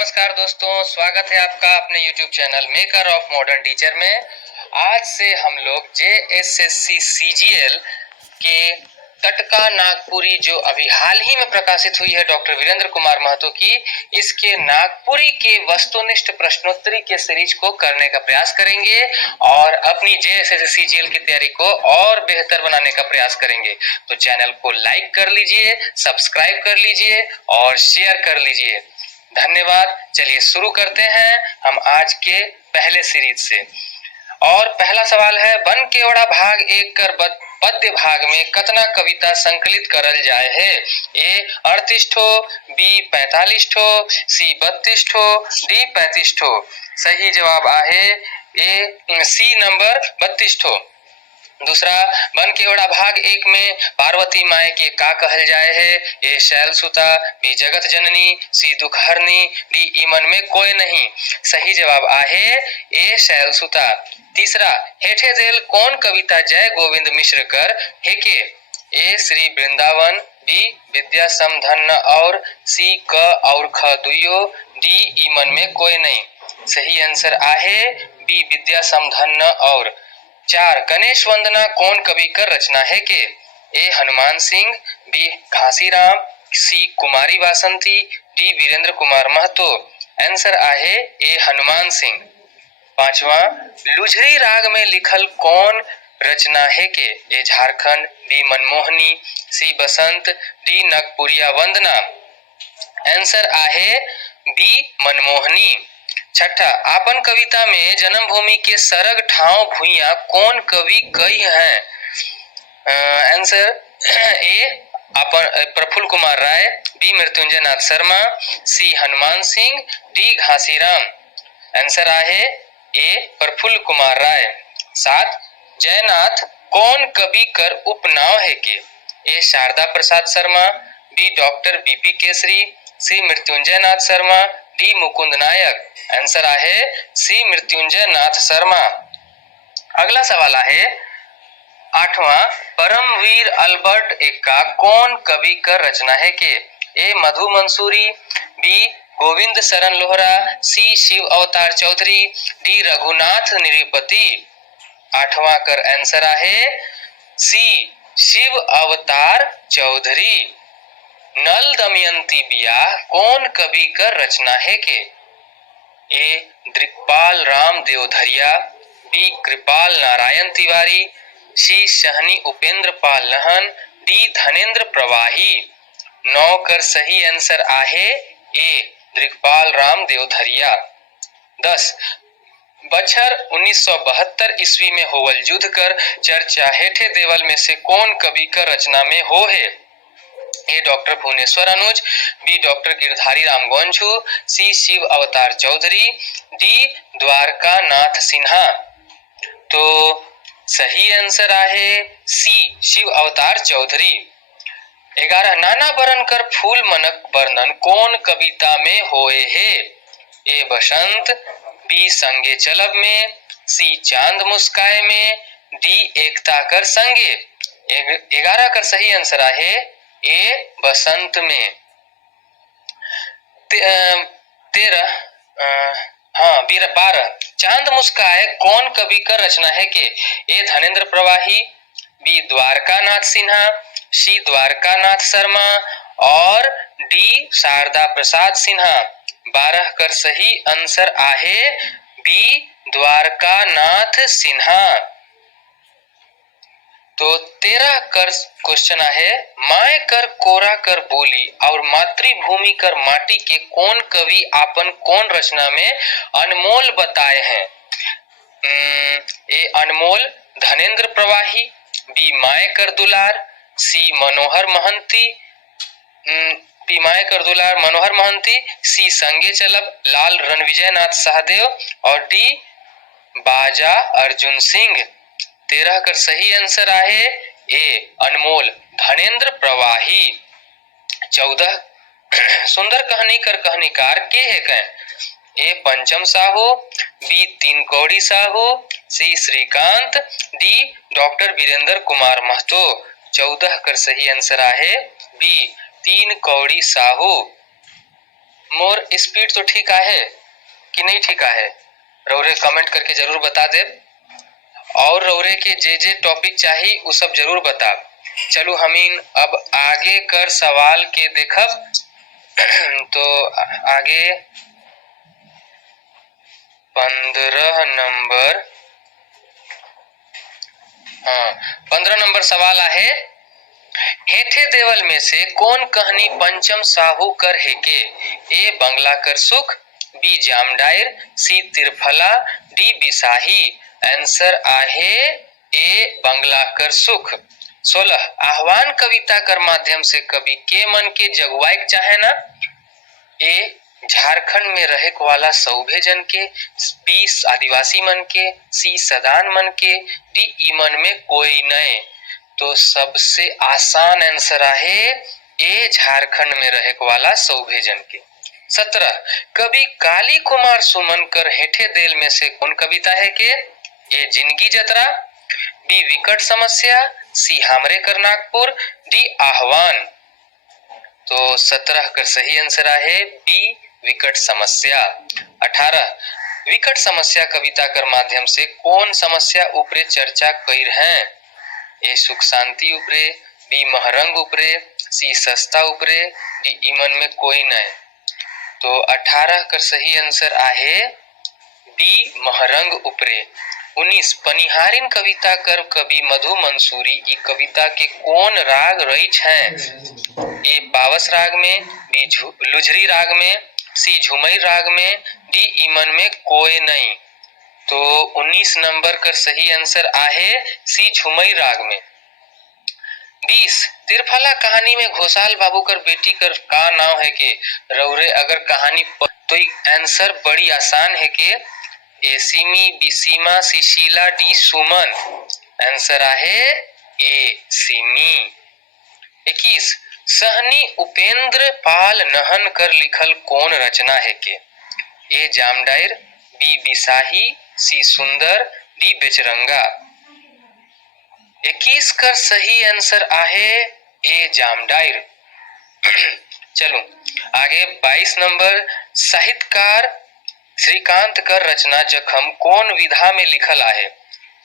नमस्कार दोस्तों, स्वागत है आपका अपने YouTube channel maker of modern teacher में। आज से हम लोग JSSC CGL के टटका नागपुरी जो अभी हाल ही में प्रकाशित हुई है डॉक्टर वीरेंद्र कुमार महतो की, इसके नागपुरी के वस्तुनिष्ठ प्रश्नोत्तरी के सीरीज को करने का प्रयास करेंगे और अपनी JSSC CGL की तैयारी को और बेहतर बनाने का प्रयास करेंगे। तो चैनल को लाइक कर लीजिए, सब्सक्राइब कर लीजिए और शेयर कर लीजिए। धन्यवाद। चलिए शुरू करते हैं हम आज के पहले सीरीज से। और पहला सवाल है, वन केवड़ा भाग 1 कर पद्य भाग में कतना कविता संकलित करल जाए है। ए 38 ठो, बी 45 ठो, सी 32 ठो, डी 35 ठो। सही जवाब आहे ए सी नंबर 32 ठो। दूसरा, वन केवड़ा भाग 1 में पार्वती माई के का कहल जाए है। ए शैल सुता, बी जगत जननी, सी दुखहरनी, डी ईमन में कोई नहीं। सही जवाब आहे ए शैल सुता। तीसरा, हेठे देल कौन कविता जय गोविंद मिश्र कर हेके। ए श्री वृंदावन, बी विद्या समधन और सी क और ख दुयो, डी ईमन में कोई नहीं। सही आंसर आहे बी विद्या समधन और। 4, गणेश वंदना कौन कवि कर रचना है के। ए हनुमान सिंह, बी घासीराम, सी कुमारी वासंती, डी वीरेंद्र कुमार महतो। आंसर आहे ए हनुमान सिंह। 5वां, लुझरी राग में लिखल कौन रचना है के। ए झारखंड, बी मनमोहनी, सी बसंत, डी नगपुरिया वंदना। आंसर आहे बी मनमोहनी। छठा, आपन कविता में जन्मभूमि के सरग ठाव भुइया कौन कवि कई हैं। आंसर ए अपन Prafulla Kumar Rai, B Mrityunjay Nath Sharma, C Hanuman Singh, D Ghasiram. Answer आहे ए प्रफुल्ल कुमार राय। 7, जयनाथ कौन कवि कर उपनाव है के। A Sharda Prasad Sharma, b doctor BP Kesari, c Mrityunjay Nath Sharma, d Mukund Nayak. Answer आहे सी मृत्युंजय नाथ शर्मा। अगला सवाल है 8वां, परमवीर अल्बर्ट एक्का कौन कवि कर रचना है के। ए मधु मंसूरी, बी गोविंद शरण लोहरा, सी शिव अवतार चौधरी, डी रघुनाथ निरुपति। 8वां कर आंसर आहे सी शिव अवतार चौधरी। नल दमयंती बियाह कौन कवि कर रचना है के। ए दिग्पाल राम देवधरिया, बी कृपाल नारायण तिवारी, सी सहनी उपेंद्र पाल लहन, डी धनेन्द्र प्रवाही। 9 कर सही आंसर आहे ए दिग्पाल राम देवधरिया। 10, बछर 1972 ईस्वी में होवल युद्ध कर चर्चा हेठे देवल में से कौन कवि कर रचना में हो है। A doctor Bhuvneshwar Anuj, B doctor Girdhari Ram Gonjhu, सी शिव अवतार चौधरी, डी द्वारका नाथ सिन्हा। तो सही आंसर आहे सी शिव अवतार चौधरी। 11, नाना बरन कर फूल मनक वर्णन कौन कविता में होए है। ए बसंत, बी संगे चलब में, सी चांद मुस्काए में, डी एकता कर संगे। 11 कर सही आंसर आहे ए बसंत में। 12, चांद मुस्काए कौन कवि कर रचना है के। ए धनेन्द्र प्रवाही, बी द्वारकानाथ सिन्हा, सी द्वारकानाथ शर्मा और डी शारदा प्रसाद सिन्हा। 12 कर सही आंसर आहे बी द्वारकानाथ सिन्हा। तो 13 कर क्वेश्चन है, माय कर कोरा कर बोली और मातृभूमि कर माटी के कौन कवि आपन कौन रचना में अनमोल बताए हैं। ए अनमोल धनेन्द्र प्रवाही, बी माय कर दुलार, सी मनोहर महंती, बी माय कर दुलार मनोहर महंती, सी संगे चलब लाल रणविजय नाथ सहदेव और डी बाजा अर्जुन सिंह। 13 कर सही आंसर आहे ए अनमोल धनेन्द्र प्रवाही। 14, सुंदर कहानी कर कहानीकार के है कह। ए पंचम साहू, बी तीन कौड़ी साहू, सी श्रीकांत, डी डॉक्टर वीरेंद्र कुमार महतो। 14 कर सही आंसर आहे बी तीन कौड़ी साहू। मोर स्पीड तो ठीक आहे कि नहीं ठीक आहे, रौरे कमेंट करके जरूर बता दे। और रौरे के जे टॉपिक चाहिए वो सब जरूर बता। चलो हमीन अब आगे कर सवाल के देखब। तो आगे 15 नंबर, हाँ 15 नंबर सवाल आहे, हेठे देवल में से कौन कहानी पंचम साहूकर है के? ए बंगलाकर सुख, बी जामडायर, सी तिरफला, डी बिसाही। आंसर आहे ए बंगलाकर सुख। 16 आह्वान कविता कर माध्यम से कवि के मन के जगवाइक चाहे ना? ए झारखंड में रहे वाला सौभे जन के, बी आदिवासी मन के, सी सदान मन के, डी ईमन में कोई नए। तो सबसे आसान आंसर आहे ए झारखंड में रहे वाला सौभे जन के। 17 कवि काली कुमार सुमन कर हेठे देल में से कौन कविता है के? ए जिंदगी जतरा, बी विकट समस्या, सी हमरे कर नागपुर, डी आह्वान। तो 17 का सही आंसर आहे बी विकट समस्या। 18 विकट समस्या कविता कर माध्यम से कौन समस्या ऊपरे चर्चा कर हैं? ए सुख शांति ऊपरे, बी महरंग ऊपरे, सी सस्ता ऊपरे, डी ईमन में कोई नहीं। तो 18 का सही आंसर आहे बी महरंग ऊपरे। 19 पनिहारिन कविता कर कवि मधु मंसूरी ई कविता के कौन राग रईच हैं? ए पावस राग में, बी लुझरी राग में, सी झुमई राग में, डी ईमन में कोई नहीं। तो 19 नंबर का सही आंसर आहे सी झुमई राग में। 20 तिरफला कहानी में घोषाल बाबू कर बेटी कर का नाम है के? रौरे अगर कहानी तो आंसर बड़ी आसान है के ए सिमी, बी सीमा, सी शीला, डी सुमन। आंसर आहे ए सिमी। 21 सहनी उपेंद्र पाल नहन कर लिखल कौन रचना है के? ए जामडायर, बी बिसाही, सी सुंदर, डी बेचरंगा। 21 का सही आंसर आहे ए जामडायर। चलो आगे 22 नंबर साहित्यकार श्रीकांत कर रचना जखम कौन विधा में लिखल आहे?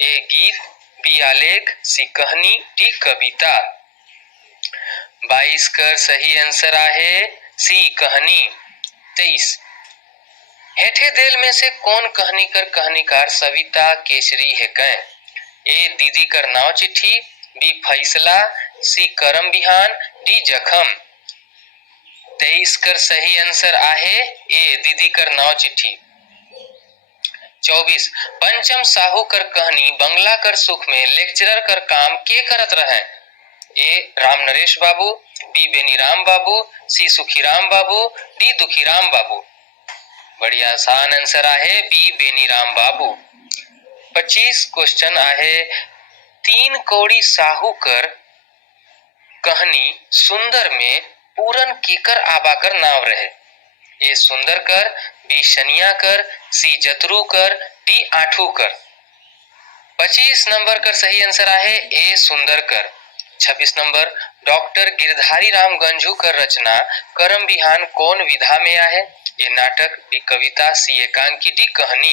ए गीत, बी आलेख, सी कहानी, डी कविता। 22 का सही आंसर आहे सी कहानी। 23 हेठे देल में से कौन कहानी कर कहानीकार सविता केसरी है कह? ए दीदी कर नाव चिट्ठी, बी फैसला, सी करम बिहान, डी जखम। 23 कर सही आंसर आहे ए दीदी कर नाव चिट्ठी। 24 पंचम साहू कर कहानी बंगला कर सुख में लेक्चरर कर काम के करत रहे? ए राम नरेश बाबू, बी बेनीराम बाबू, सी सुखीराम बाबू, डी दुखीराम बाबू। बड़ी आसान आंसर आहे बी बेनीराम बाबू। 25 क्वेश्चन आहे तीन कौड़ी साहू कर कहानी सुंदर में पूरन केकर आबाकर नाव रहे? ए सुंदर कर, बी शनिया कर, सी जतरू कर, डी आठू कर। 25 नंबर का सही आंसर आहे ए सुंदर कर। 26 नंबर डॉक्टर गिरधारी राम गंजू कर रचना करम बिहान कौन विधा में आहे? ए नाटक, बी कविता, सी एकांकी, डी कहानी।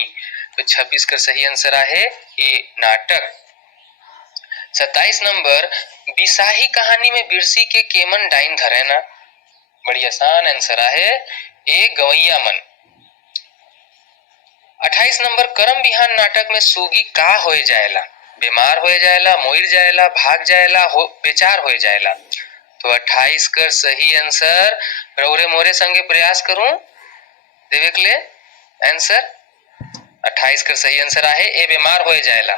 तो 26 का सही आंसर आहे ए नाटक। 27 नंबर बिसाही कहानी में बिरसी के केमन डाइन धरे ना? बड़ी आसान आंसर आहे ए गवैया मन। 28 नंबर करम बिहान नाटक में सूगी का होए जाएला? बीमार होए जाएला, मोइर जाएला, भाग जाएला, हो बेचार होए जाएला। तो 28 का सही आंसर रौरे मोरे संगे प्रयास करूं देवे के लिए आंसर। 28 का सही आंसर आहे ए बीमार होए जाएला।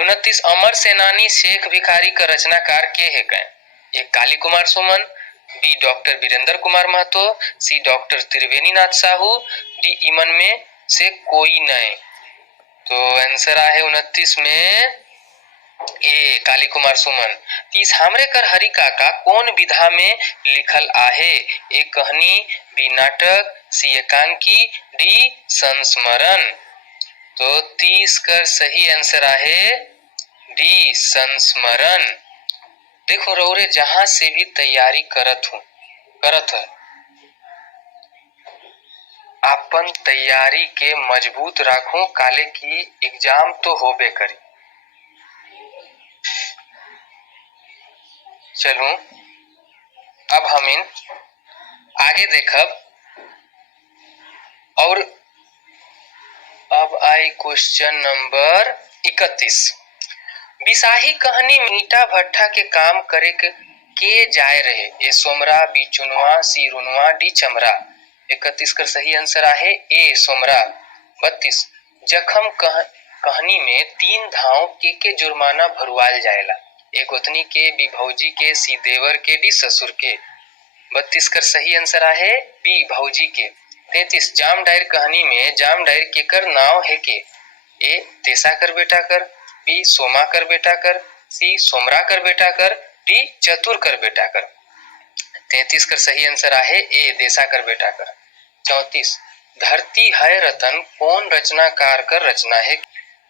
29 अमर सेनानी शेख भिखारी का रचनाकार के है कह? ए काली कुमार सुमन, बी डॉक्टर वीरेंद्र कुमार महतो, सी डॉक्टर त्रिवेणी नाथ साहू, डी ईमन में से कोई नहीं। तो आंसर आहे 29 में ए काली कुमार सुमन। 30 हमरे कर हरि काका कौन विधा में लिखल आहे? ए कहानी, बी नाटक, सी एकांकी, डी संस्मरण। तो 30 का सही आंसर आहे डी संस्मरण। देखो रौरे जहां से भी तैयारी करत है अपन तैयारी के मजबूत राखूं, काले की एग्जाम तो होबे करी। चलूं अब हम इन आगे देखब और अब आई क्वेश्चन नंबर 31। बिसाही कहनी मीठा भट्ठा के काम करे के जाए रहे, ए सोमरा, बी चुनवा, सी रुनवा, डी चमरा। 31 का सही आंसर आहे ए सोमरा। 32 जखम कहनी में 3 धाव के जुर्माना भरवाल जाएला, ए गोतनी के, बी भौजी के, सी देवर के, डी ससुर के। 32 का सही आंसर आहे बी भौजी के। 33 जाम डायर कहानी में जाम डायर के कर नाव है के, ए देसा कर बेटा कर, बी सोमा कर बेटा कर, सी सोमरा कर बेटा कर, डी चतुर कर बेटा कर। 33 का सही आंसर आहे ए देसा कर बेटा कर। 34 धरती है रतन कौन रचनाकार कर रचना है,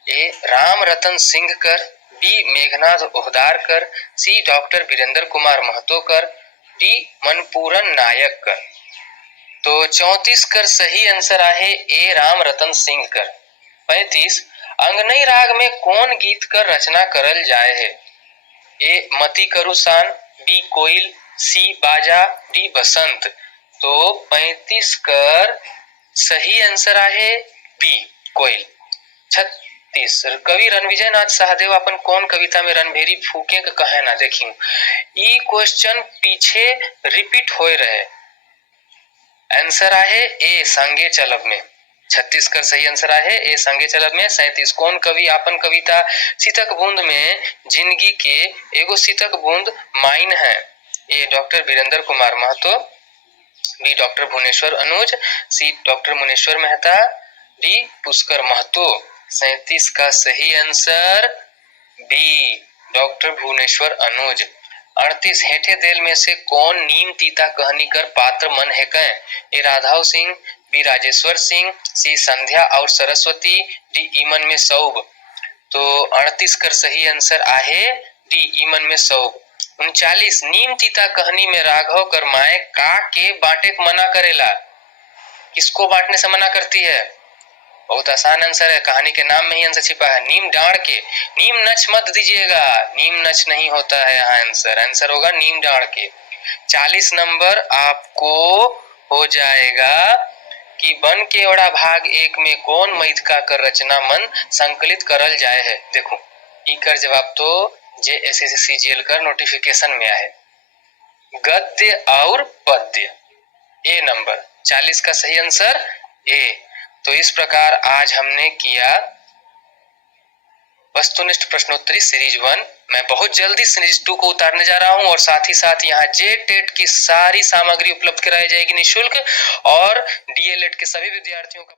ए राम रतन सिंह कर, बी मेघनाथ ओहदार कर, सी डॉक्टर वीरेंद्र कुमार महतो कर, डी मनपूरन नायक कर। तो 34 कर सही आंसर आहे ए राम रतन सिंह कर। 35 अंगनई राग में कौन गीत कर रचना करल जाए है, ए मती करुसान, बी कोयल, सी बाजा, डी बसंत। तो 35 कर सही आंसर आहे बी कोयल। 36 कवि रणविजय नाथ सहदेव अपन कौन कविता में रणभेरी फूके का कहे ना देखी। ई क्वेश्चन पीछे रिपीट होए रहे, आंसर आहे ए संगे चलब में। 36 का सही आंसर आहे ए संगे चलब में। 37 कौन कवि अपन कविता सितक बूंद में जिंदगी के एगो सितक बूंद माइन है, A doctor Virendra Kumar Mahto, B doctor Bhuvneshwar Anuj, C doctor Muneshwar Mehta, D Pushkar Mahto. 37 का सही answer B doctor Bhuvneshwar Anuj. 38 हेठे देल में से कौन नीम तीता कहनी कर पात्र मन है कै, ए राधाव सिंह, बी राजेश्वर सिंह, सी संध्या और सरस्वती, डी ईमन में सौब। तो 38 कर सही आंसर आहे डी ईमन में सौब। 39 नीम तीता कहनी में राघव कर माए का के बांटे मना करेला, किसको बांटने से मना करती है। बहुत आसान आंसर है, कहानी के नाम में ही आंसर छिपा है, नीम डांड के। नीम नच मत दीजिएगा, नीम नच नहीं होता है यहाँ आंसर, आंसर होगा नीम डांड के। 40 नंबर आपको हो जाएगा कि बन के ओड़ा भाग 1 में कौन मैथ का कर रचना मन संकलित करल जाए है। देखो ई कर जवाब तो JSSC CGL का नोटिफिकेशन में आए, गद्य और पद्य। ए नंबर 40 का सही आंसर ए। तो इस प्रकार आज हमने किया वस्तुनिष्ठ प्रश्नोत्तरी सीरीज 1। मैं बहुत जल्दी सीरीज 2 को उतारने जा रहा हूं और साथ ही साथ यहाँ JTET की सारी सामग्री उपलब्ध कराई जाएगी निःशुल्क, और DLED के सभी विद्यार्थियों का